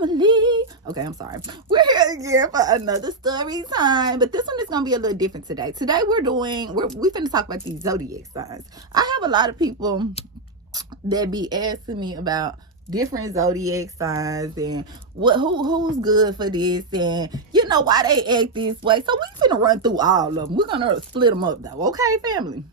family. Okay, I'm sorry. We're here again for another story time, but this one is gonna be a little different today. Today we're finna talk about these zodiac signs. I have a lot of people that be asking me about different zodiac signs and who's good for this and why they act this way. So we finna run through all of them. We're gonna split them up though, okay, family?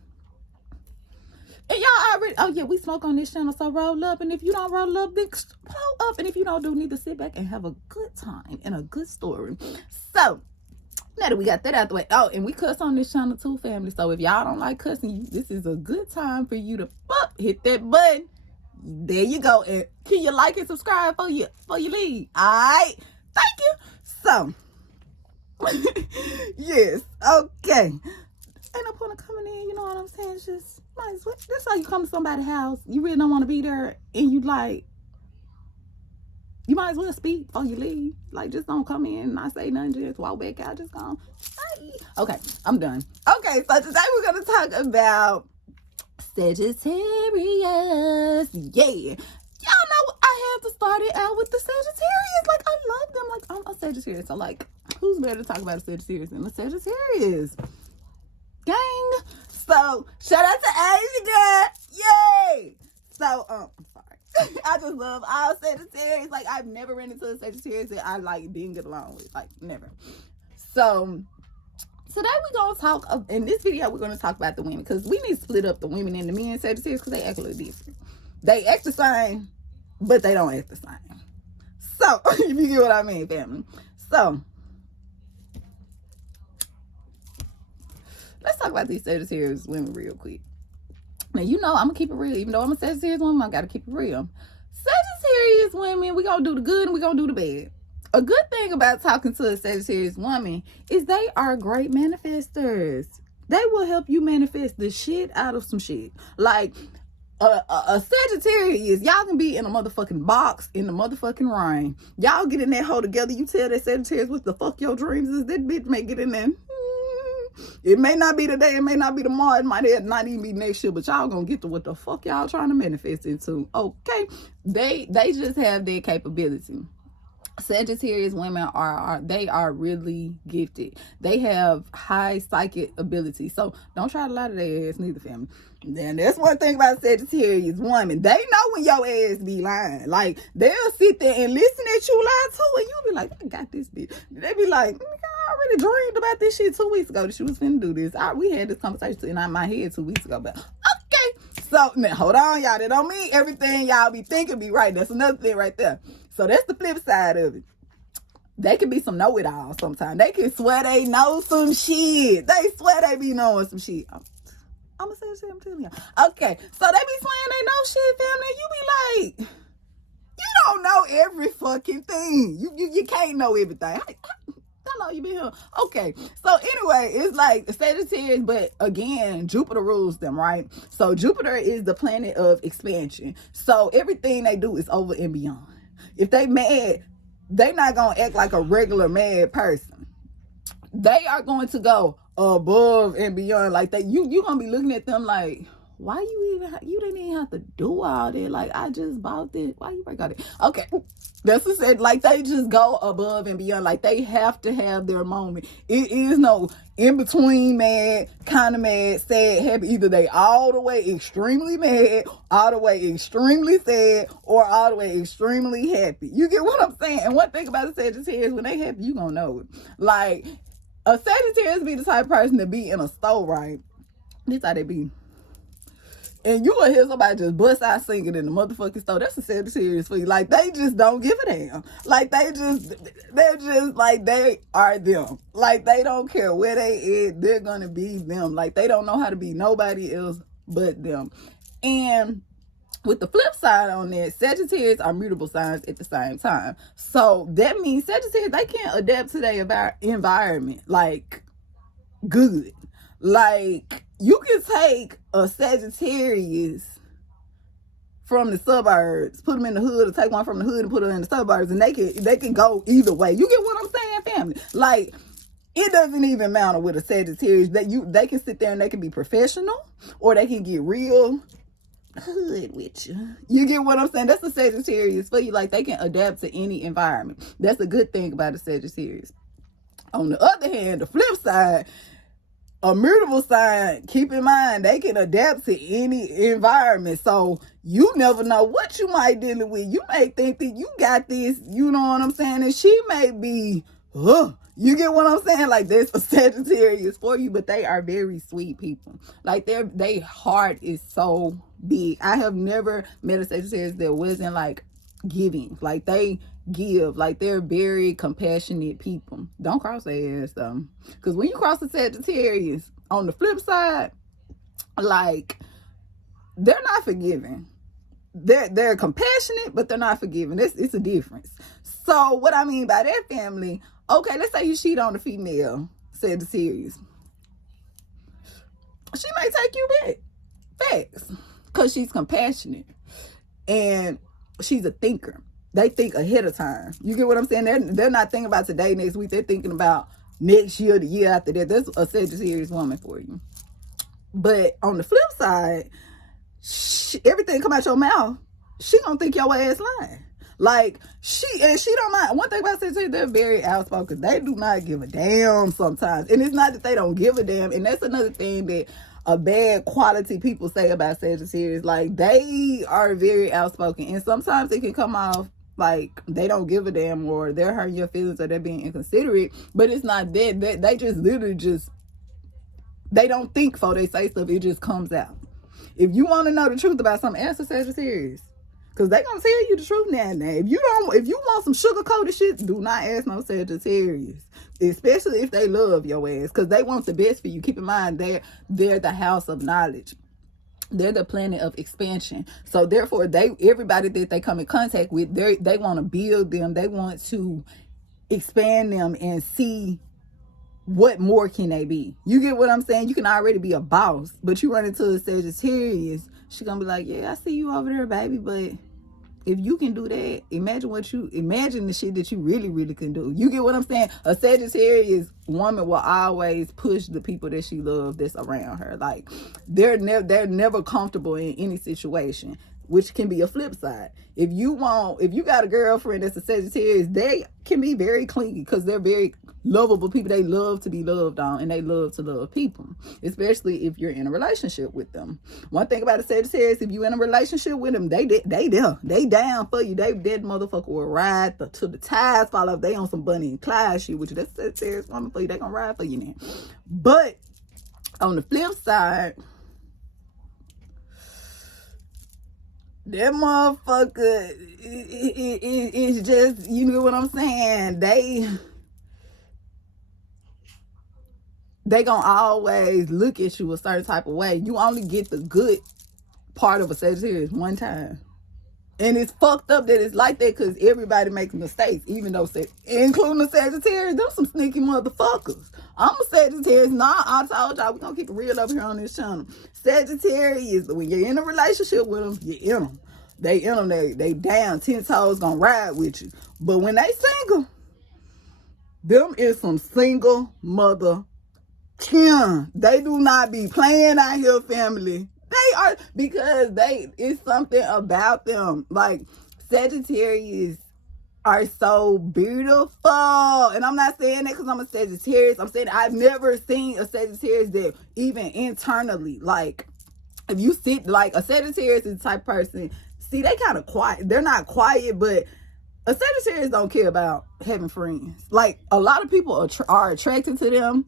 And y'all already, oh yeah, we smoke on this channel, so roll up. And if you don't roll up, then pull up. And if you don't do neither, sit back and have a good time and a good story. So, now that we got that out the way. Oh, and we cuss on this channel too, family. So if y'all don't like cussing, this is a good time for you to hit that button. There you go. And can you like and subscribe for you leave? Alright. Thank you. So yes, okay. Ain't no point of coming in, you know what I'm saying? It's just might as well. That's how you come to somebody's house. You really don't want to be there, and you might as well speak before you leave. Like, just don't come in and not say nothing. Just walk back out. Just go. Bye. Okay, I'm done. Okay, so today we're gonna talk about Sagittarius. Yeah. Y'all know I had to start it out with the Sagittarius. Like, I love them. Like, I'm a Sagittarius. So, like, who's better to talk about a Sagittarius than a Sagittarius? Gang. So, shout out to Asia girl. Yay. So, I'm sorry. I just love all Sagittarius. Like, I've never ran into a Sagittarius that I, like, didn't get along with. Like, never. So, today we're going to talk, in this video, we're going to talk about the women. Because we need to split up the women and the men Sagittarius because they act a little different. They act the same, but they don't act the same. So, if you get what I mean, family. So, let's talk about these Sagittarius women real quick. Now, I'm going to keep it real. Even though I'm a Sagittarius woman, I got to keep it real. Sagittarius women, we going to do the good and we going to do the bad. A good thing about talking to a Sagittarius woman is they are great manifestors. They will help you manifest the shit out of some shit. Like, a Sagittarius, y'all can be in a motherfucking box in the motherfucking rain. Y'all get in that hole together. You tell that Sagittarius what the fuck your dreams is. That bitch may get in there. It may not be today, it may not be tomorrow, it might not even be next year, but y'all gonna get to what the fuck y'all trying to manifest into. Okay, they just have their capability. Sagittarius women are really gifted. They have high psychic ability. So don't try to lie to their ass neither, family. Then that's one thing about Sagittarius women. They know when your ass be lying. Like, they'll sit there and listen at you lie too, and you'll be like, I got this bitch. They be like, I already dreamed about this shit 2 weeks ago that she was finna do this. We had this conversation in my head 2 weeks ago, but okay. So now hold on, y'all. That don't mean everything y'all be thinking be right. That's another thing right there. So that's the flip side of it. They can be some know-it-alls sometimes. They can swear they know some shit. They swear they be knowing some shit. I'm gonna say shit, I'm telling you. Okay, so they be swearing they know shit, family. You be like, you don't know every fucking thing. You can't know everything. I know you been here. Okay, so anyway, it's like Sagittarius, but again, Jupiter rules them, right? So Jupiter is the planet of expansion. So everything they do is over and beyond. If they mad, they not gonna act like a regular mad person. They are going to go above and beyond. Like, you gonna be looking at them like, why you didn't even have to do all that? Like, I just bought this. Why you break all that? Okay, that's what said. Like, they just go above and beyond. Like, they have to have their moment. It is no in between mad, kind of mad, sad, happy. Either they all the way extremely mad, all the way extremely sad, or all the way extremely happy. You get what I'm saying? And one thing about the Sagittarius, when they happy, you gonna know it. Like, a Sagittarius be the type of person to be in a store, right? This how they be. And you will hear somebody just bust out singing in the motherfucking store. That's a Sagittarius for you. Like, they just don't give a damn. Like, they're just like, they are them. Like, they don't care where they at. They're gonna be them. Like, they don't know how to be nobody else but them. And with the flip side on that, Sagittarius are mutable signs at the same time. So that means Sagittarius, they can't adapt to their environment. Like, good. Like, you can take a Sagittarius from the suburbs, put them in the hood, or take one from the hood and put them in the suburbs, and they can go either way. You get what I'm saying, family? Like, it doesn't even matter with a Sagittarius. They can sit there and they can be professional, or they can get real hood with you. You get what I'm saying? That's a Sagittarius for you. Like, they can adapt to any environment. That's a good thing about a Sagittarius. On the other hand, the flip side, a mutable sign, keep in mind, they can adapt to any environment. So you never know what you might deal with. You may think that you got this, you know what I'm saying? And she may be, you get what I'm saying? Like, there's a Sagittarius for you, but they are very sweet people. Like, their heart is so big. I have never met a Sagittarius that wasn't like giving. Like, they give. Like, they're very compassionate people. Don't cross their ass though, because when you cross a Sagittarius, on the flip side, like, they're not forgiving. They're compassionate, but they're not forgiving. It's a difference. So what I mean by that, family, okay, let's say you cheat on the female Sagittarius, she may take you back. Facts. Because she's compassionate and she's a thinker. They think ahead of time. You get what I'm saying? They're not thinking about today, next week. They're thinking about next year, the year after that. That's a Sagittarius woman for you. But on the flip side, everything come out your mouth, she gonna think your ass lying. Like, she don't mind. One thing about Sagittarius, they're very outspoken. They do not give a damn sometimes. And it's not that they don't give a damn. And that's another thing that a bad quality people say about Sagittarius. Like, they are very outspoken. And sometimes it can come off like they don't give a damn, or they're hurting your feelings, or they're being inconsiderate. But it's not that. They just literally they don't think before they say stuff. It just comes out. If you want to know the truth about something, ask a Sagittarius. Because they're going to tell you the truth now and then. If you want some sugar-coated shit, do not ask no Sagittarius. Especially if they love your ass. Because they want the best for you. Keep in mind, they're the house of knowledge. They're the planet of expansion. So therefore, everybody that they come in contact with, they want to build them. They want to expand them and see what more can they be. You get what I'm saying? You can already be a boss, but you run into a Sagittarius, she gonna be like, yeah, I see you over there, baby, but if you can do that, imagine the shit that you really, really can do. You get what I'm saying? A Sagittarius woman will always push the people that she loves that's around her. Like, they're never comfortable in any situation, which can be a flip side. If you got a girlfriend that's a Sagittarius, they can be very clingy because they're very lovable people. They love to be loved on, and they love to love people, especially if you're in a relationship with them. One thing about a Sagittarius, if you're in a relationship with them, they down for you. That motherfucker will ride till the tires fall off. They on some Bunny and Clyde shit with you. That's a Sagittarius woman for you. They gonna ride for you now. But on the flip side, that motherfucker is just, you know what I'm saying? They gonna always look at you a certain type of way. You only get the good part of a Sagittarius one time. And it's fucked up that it's like that because everybody makes mistakes, even though, including the Sagittarius, them some sneaky motherfuckers. I'm a Sagittarius. Nah, I told y'all, we're gonna keep it real up here on this channel. Sagittarius, when you're in a relationship with them, you're in them. They in them, they down, 10 toes gonna ride with you. But when they single, them is some single mother. They do not be playing out here, family. They are, because it's something about them. Like, Sagittarius are so beautiful. And I'm not saying that because I'm a Sagittarius. I'm saying I've never seen a Sagittarius that even internally, like, if you see, like, a Sagittarius is the type of person, see, they kind of quiet. They're not quiet, but a Sagittarius don't care about having friends. Like, a lot of people are attracted to them,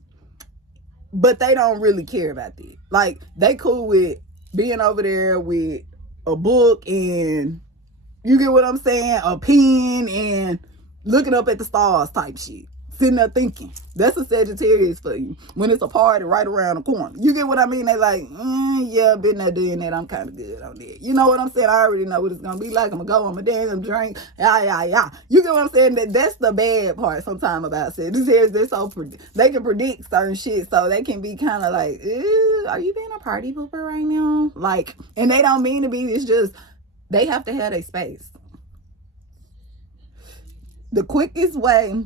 but they don't really care about that. Like, they cool with being over there with a book and, you get what I'm saying, a pen and looking up at the stars type shit. Sitting there thinking. That's a Sagittarius for you. When it's a party right around the corner. You get what I mean? They like, yeah, been there doing that. I'm kind of good on that. You know what I'm saying? I already know what it's going to be like. I'm going to go, I'm going to dance, I'm going to drink. Yeah. You get what I'm saying? That's the bad part sometimes about Sagittarius. They can predict certain shit. So they can be kind of like, are you being a party pooper right now? Like, and they don't mean to be. It's just, they have to have their space. The quickest way,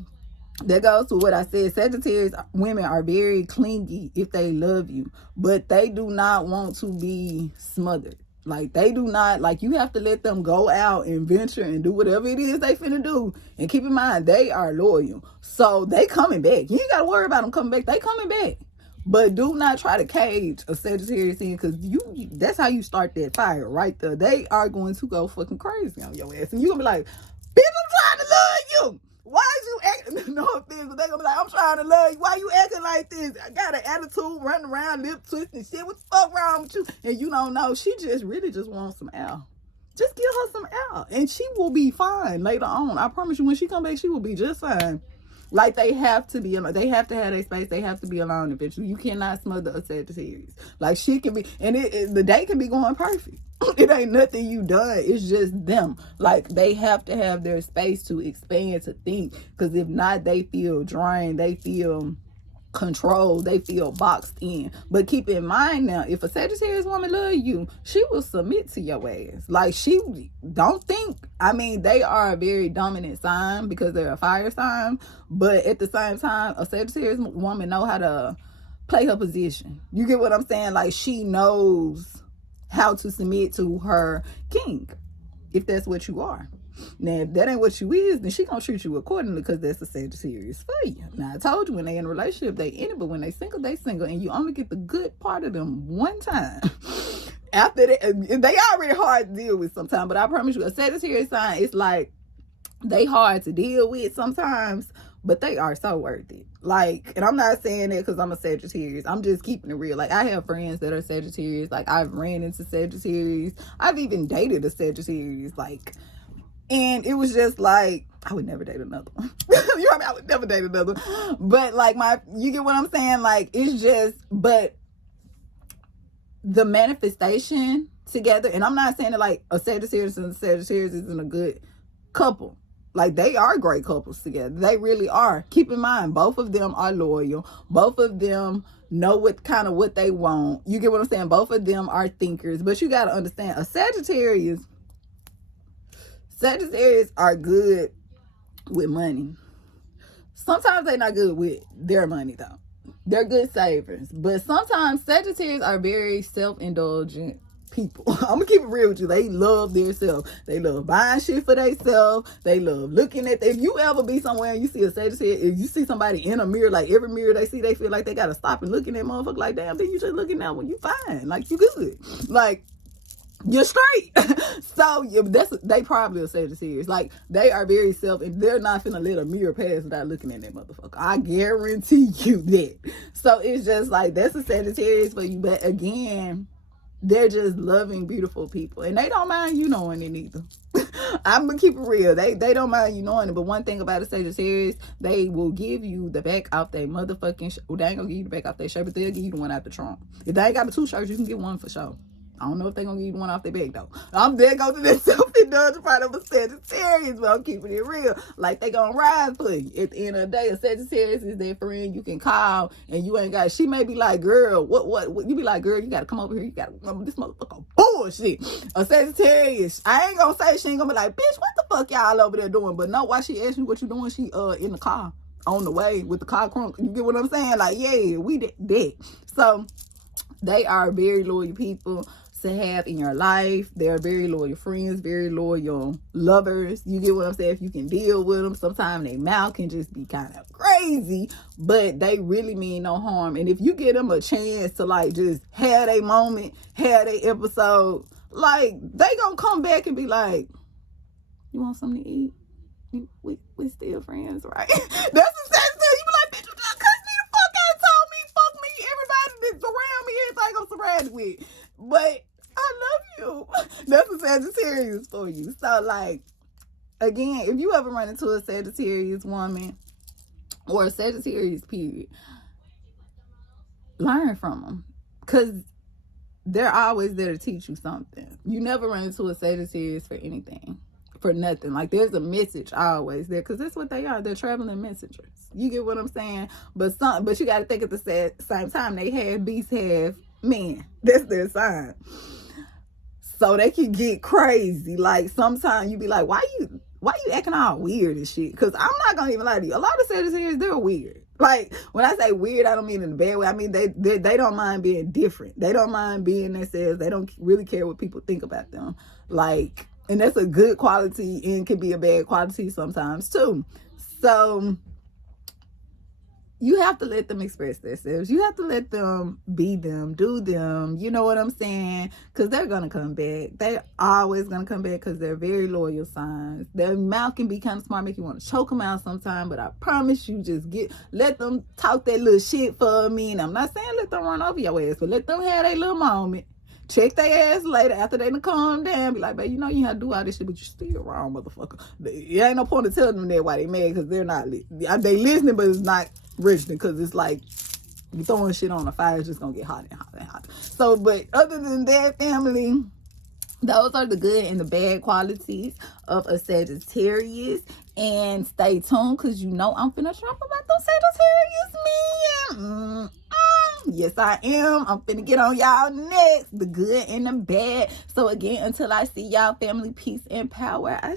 that goes to what I said. Sagittarius women are very clingy if they love you, but they do not want to be smothered. Like, they do not, like, you have to let them go out and venture and do whatever it is they finna do. And keep in mind, they are loyal. So, they coming back. You ain't got to worry about them coming back. They coming back. But do not try to cage a Sagittarius in, because that's how you start that fire right there. They are going to go fucking crazy on your ass. And you're going to be like, bitch, I'm trying to love you. Why is you acting? No offense, but they gonna be like, I'm trying to love you. Why you acting like this? I got an attitude, running around, lip twisting shit. What the fuck wrong with you? And you don't know. She just really just wants some L. Just give her some L, and she will be fine later on. I promise you, when she come back, she will be just fine. Like, they have to be alone. They have to have their space. They have to be alone eventually. You cannot smother a Sagittarius. Like, she can be, and the day can be going perfect. It ain't nothing you done. It's just them. Like, they have to have their space to expand, to think. Because if not, they feel drained. They feel controlled. They feel boxed in. But keep in mind now, if a Sagittarius woman love you, she will submit to your ass. Like, she don't think, I mean, they are a very dominant sign because they're a fire sign. But at the same time, a Sagittarius woman know how to play her position. You get what I'm saying? Like, she knows how to submit to her king, if that's what you are. Now, if that ain't what you is, then she gonna treat you accordingly, because that's a Sagittarius for you. Now, I told you, when they in a relationship, they in it, but when they single, and you only get the good part of them one time. After that, they already hard to deal with sometimes, but I promise you, a Sagittarius sign, it's like, they hard to deal with sometimes, but they are so worth it. Like, and I'm not saying that because I'm a Sagittarius. I'm just keeping it real. Like, I have friends that are Sagittarius. Like, I've ran into Sagittarius. I've even dated a Sagittarius. Like, and it was just like, I would never date another one. You know what I mean? I would never date another one. But like, you get what I'm saying? Like, it's just, but the manifestation together, and I'm not saying that like a Sagittarius and a Sagittarius isn't a good couple. Like, they are great couples together. They really are. Keep in mind, both of them are loyal. Both of them know what they want. You get what I'm saying? Both of them are thinkers. But you got to understand, a Sagittarius are good with money. Sometimes they're not good with their money, though. They're good savers. But sometimes Sagittarius are very self-indulgent people. I'm gonna keep it real with you. They love their self. They love buying shit for themselves. They love looking at if you ever be somewhere and you see a Sagittarius, if you see somebody in a mirror, like every mirror they see, they feel like they gotta stop and look in that motherfucker. Like, damn, then you just looking at when you fine. Like, you good. Like, you're straight. So they probably a Sagittarius. Like, they are very and they're not finna let a mirror pass without looking at that motherfucker. I guarantee you that. So it's just like, that's a Sagittarius for you. But again, they're just loving, beautiful people. And they don't mind you knowing it either. I'm gonna keep it real. They don't mind you knowing it. But one thing about a Sagittarius, they will give you the back off their motherfucking they ain't gonna give you the back off their shirt, but they'll give you the one out the trunk. If they ain't got the two shirts, you can get one for sure. I don't know if they're going to give you one off their back, though. I'm there go to that self-indulgent part of a Sagittarius, but I'm keeping it real. Like, they going to ride for you. At the end of the day, a Sagittarius is their friend you can call, and you ain't got, she may be like, girl, what? You be like, girl, you got to come over here. You got to, this motherfucker bullshit. A Sagittarius, I ain't going to say, she ain't going to be like, bitch, what the fuck y'all over there doing? But no, why she asked me what you doing? She in the car, on the way with the car crunk. You get what I'm saying? Like, yeah, we did that. So, they are very loyal people to have in your life. They're very loyal friends, very loyal lovers. You get what I'm saying? If you can deal with them, sometimes their mouth can just be kind of crazy, but they really mean no harm. And if you give them a chance to like just have a moment, have a episode, like, they gonna come back and be like, you want something to eat? We still friends, right? That's the same thing. You be like, bitch, you just cussed me the fuck out, told me, fuck me, everybody that's around me, everything I'm surrounded with. But I love you. That's a Sagittarius for you. So, like, again, if you ever run into a Sagittarius woman or a Sagittarius period, learn from them, because they're always there to teach you something. You never run into a Sagittarius for anything, for nothing. Like, there's a message always there, because that's what they are. They're traveling messengers. You get what I'm saying? But you got to think at the same time, they have beasts, have men. That's their sign. So they can get crazy. Like, sometimes you be like, why you acting all weird and shit? Because I'm not gonna even lie to you. A lot of Sagittarius, they're weird. Like, when I say weird, I don't mean in a bad way. I mean, they don't mind being different. They don't mind being themselves. They don't really care what people think about them. Like, and that's a good quality and can be a bad quality sometimes too. So you have to let them express themselves. You have to let them be them, do them. You know what I'm saying? Because they're going to come back. They're always going to come back because they're very loyal signs. Their mouth can be kind of smart, make you want to choke them out sometime. But I promise you, just let them talk that little shit for me. And I'm not saying let them run over your ass, but let them have their little moment. Check their ass later after they done calm down. Be like, babe, you know you have to do all this shit, but you still wrong, motherfucker. It ain't no point in telling them that why they mad, because they're not. They listening, but it's not registering, because it's like you throwing shit on the fire, it's just gonna get hot and hot and hot. So, but other than that, family, those are the good and the bad qualities of a Sagittarius. And stay tuned, because you know I'm finna drop about those Sagittarius, man. Yes, I am. I'm finna get on y'all next. The good and the bad. So again, until I see y'all, family, peace and power. I